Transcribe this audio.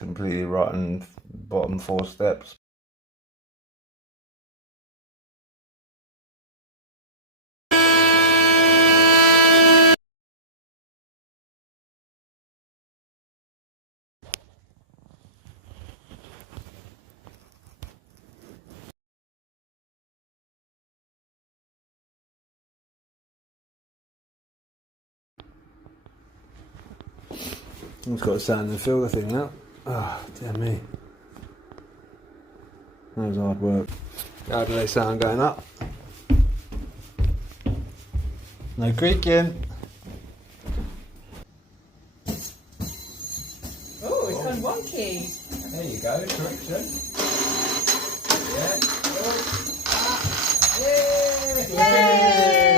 completely rotten bottom 4 steps. It's got to sand and fill the thing now. Oh, dear me. That was hard work. How do they sound going up? No creaking. Oh, it's gone wonky. There you go, correction. Yeah. Yay!